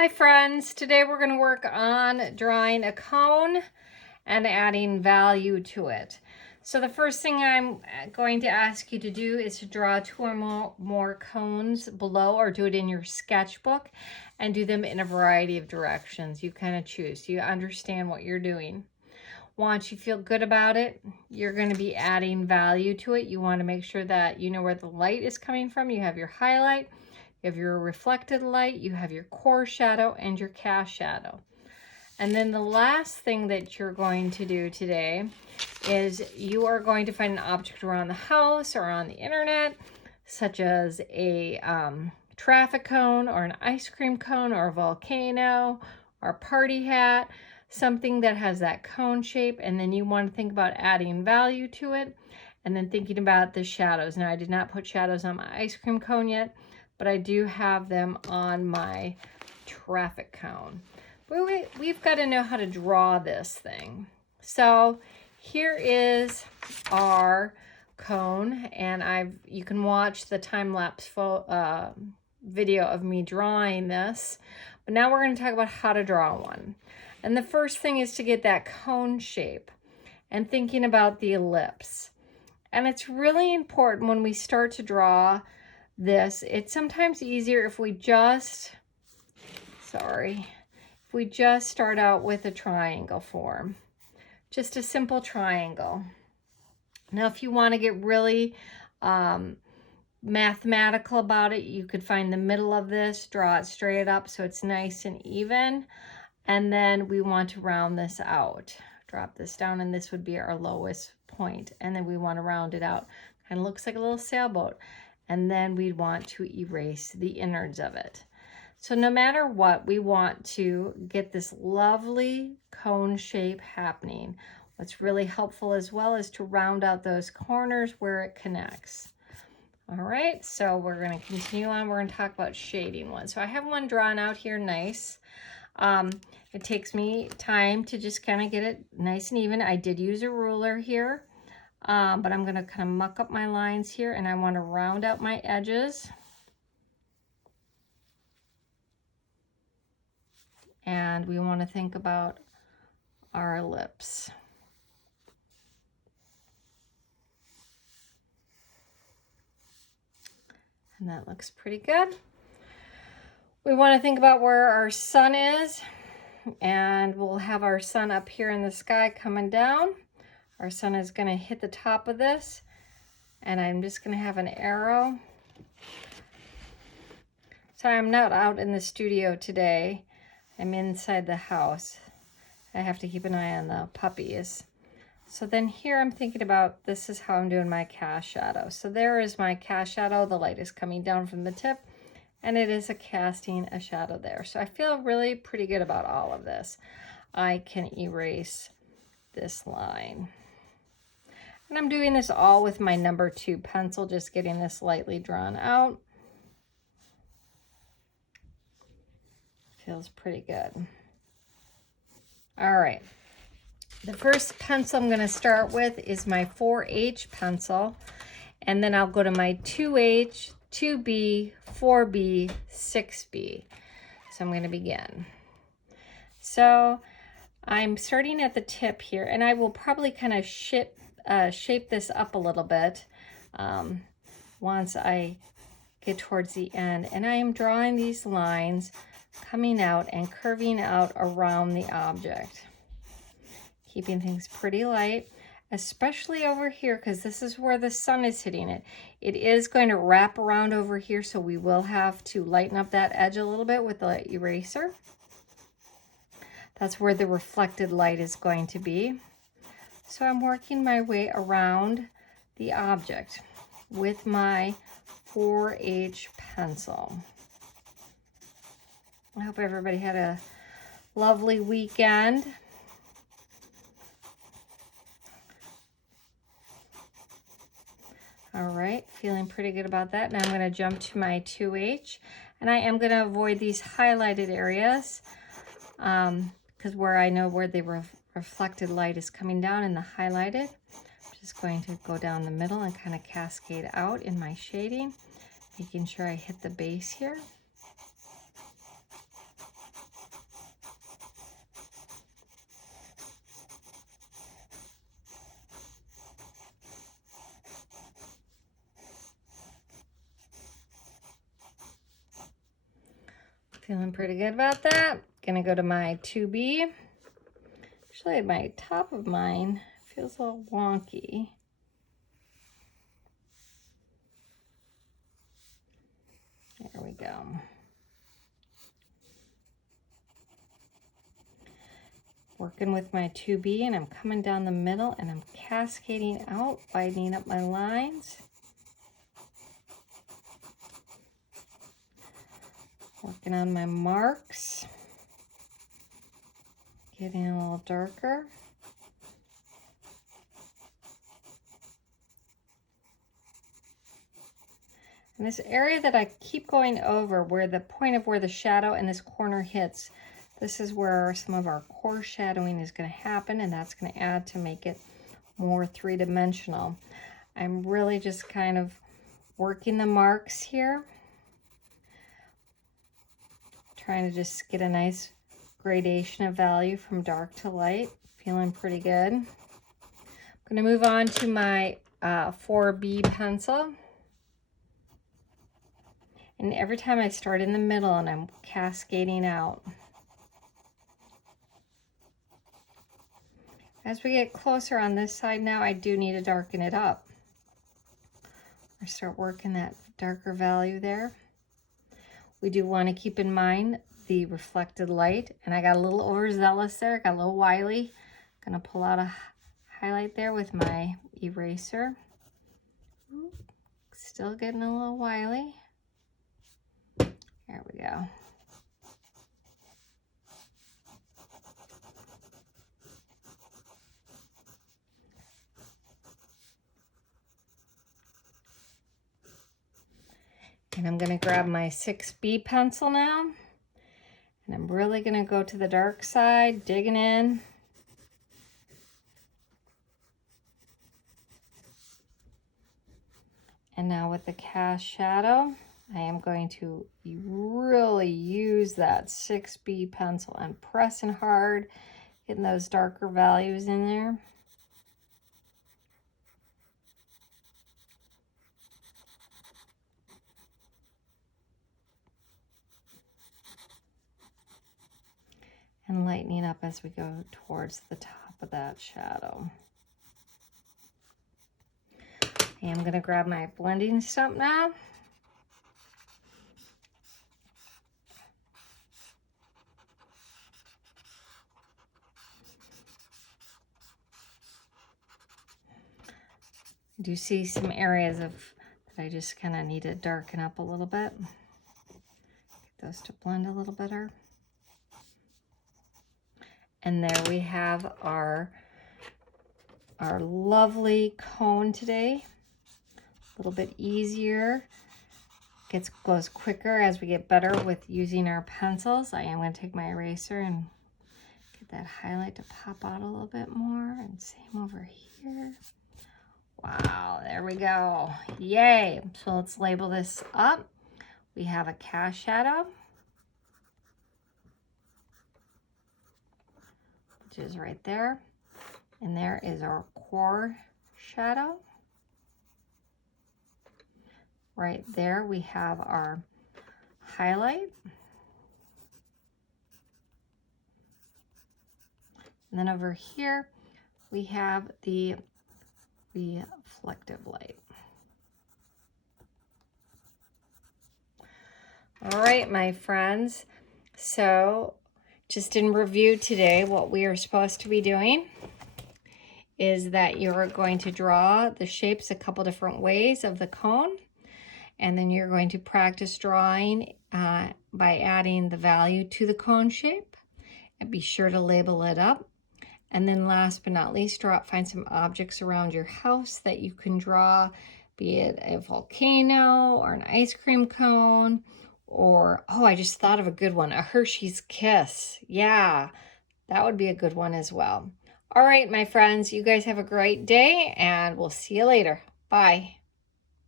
Hi friends, today we're going to work on drawing a cone and adding value to it. So the first thing I'm going to ask you to do is to draw two or more cones below, or do it in your sketchbook and do them in a variety of directions. You kind of choose. You understand what you're doing. Once you feel good about it, you're going to be adding value to it. You want to make sure that you know where the light is coming from. You have your highlight. You have your reflected light, you have your core shadow, and your cast shadow. And then the last thing that you're going to do today is you are going to find an object around the house or on the internet, such as a traffic cone or an ice cream cone or a volcano or a party hat, something that has that cone shape, and then you want to think about adding value to it and then thinking about the shadows. Now, I did not put shadows on my ice cream cone yet, but I do have them on my traffic cone. But we've got to know how to draw this thing. So here is our cone, and you can watch the time-lapse video of me drawing this. But now we're going to talk about how to draw one. And the first thing is to get that cone shape and thinking about the ellipse. And it's really important when we start to draw this. It's sometimes easier if we just start out with a triangle form, just a simple triangle. Now, if you want to get really mathematical about it, you could find the middle of this, draw it straight up so it's nice and even, and then we want to round this out. Drop this down, and this would be our lowest point, and then we want to round it out. Kind of looks like a little sailboat. And then we'd want to erase the innards of it. So no matter what, we want to get this lovely cone shape happening. What's really helpful as well is to round out those corners where it connects. All right, so we're going to continue on. We're going to talk about shading one. So I have one drawn out here nice. It takes me time to just kind of get it nice and even. I did use a ruler here. But I'm going to kind of muck up my lines here, and I want to round out my edges. And we want to think about our ellipse. And that looks pretty good. We want to think about where our sun is, and we'll have our sun up here in the sky coming down. Our sun is going to hit the top of this, and I'm just going to have an arrow. So I'm not out in the studio today. I'm inside the house. I have to keep an eye on the puppies. So then here I'm thinking about, this is how I'm doing my cast shadow. So there is my cast shadow. The light is coming down from the tip, and it is casting a shadow there. So I feel really pretty good about all of this. I can erase this line. And I'm doing this all with my number 2 pencil, just getting this lightly drawn out. Feels pretty good. All right. The first pencil I'm going to start with is my 4H pencil. And then I'll go to my 2H, 2B, 4B, 6B. So I'm going to begin. So I'm starting at the tip here, and I will probably kind of shape this up a little bit once I get towards the end. And I am drawing these lines coming out and curving out around the object, keeping things pretty light, especially over here, because this is where the sun is hitting it. It is going to wrap around over here, so we will have to lighten up that edge a little bit with the eraser. That's where the reflected light is going to be. So I'm working my way around the object with my 4H pencil. I hope everybody had a lovely weekend. All right, feeling pretty good about that. Now I'm going to jump to my 2H, and I am going to avoid these highlighted areas because where I know where the reflected light is coming down in the highlighted. I'm just going to go down the middle and kind of cascade out in my shading, making sure I hit the base here. Feeling pretty good about that. Gonna go to my 2B. Actually, my top of mine feels a little wonky. There we go. Working with my 2B, and I'm coming down the middle and I'm cascading out, widening up my lines. Working on my marks. Getting a little darker. And this area that I keep going over, where the point of where the shadow and this corner hits, this is where some of our core shadowing is going to happen, and that's going to add to make it more three-dimensional. I'm really just kind of working the marks here, trying to just get a nice gradation of value from dark to light. Feeling pretty good. I'm going to move on to my 4B pencil. And every time I start in the middle and I'm cascading out. As we get closer on this side now, I do need to darken it up. Or start working that darker value there. We do want to keep in mind the reflected light. And I got a little overzealous there, got a little wily. Gonna pull out a highlight there with my eraser. Still getting a little wily. There we go. And I'm going to grab my 6B pencil now. And I'm really going to go to the dark side, digging in. And now with the cast shadow, I am going to really use that 6B pencil and pressing hard, getting those darker values in there. And lightening up as we go towards the top of that shadow. Okay, I'm going to grab my blending stump now. I do see some areas that I just kind of need to darken up a little bit. Get those to blend a little better. And there we have our lovely cone today. A little bit easier. Goes quicker as we get better with using our pencils. I am going to take my eraser and get that highlight to pop out a little bit more. And same over here. Wow, there we go. Yay. So let's label this up. We have a cast shadow, which is right there. And there is our core shadow. Right there we have our highlight. And then over here we have the reflective light. All right, my friends. So just in review today, what we are supposed to be doing is that you're going to draw the shapes a couple different ways of the cone. And then you're going to practice drawing by adding the value to the cone shape. And be sure to label it up. And then last but not least, find some objects around your house that you can draw, be it a volcano or an ice cream cone, or, oh, I just thought of a good one, a Hershey's Kiss. Yeah, that would be a good one as well. All right, my friends, you guys have a great day, and we'll see you later. Bye.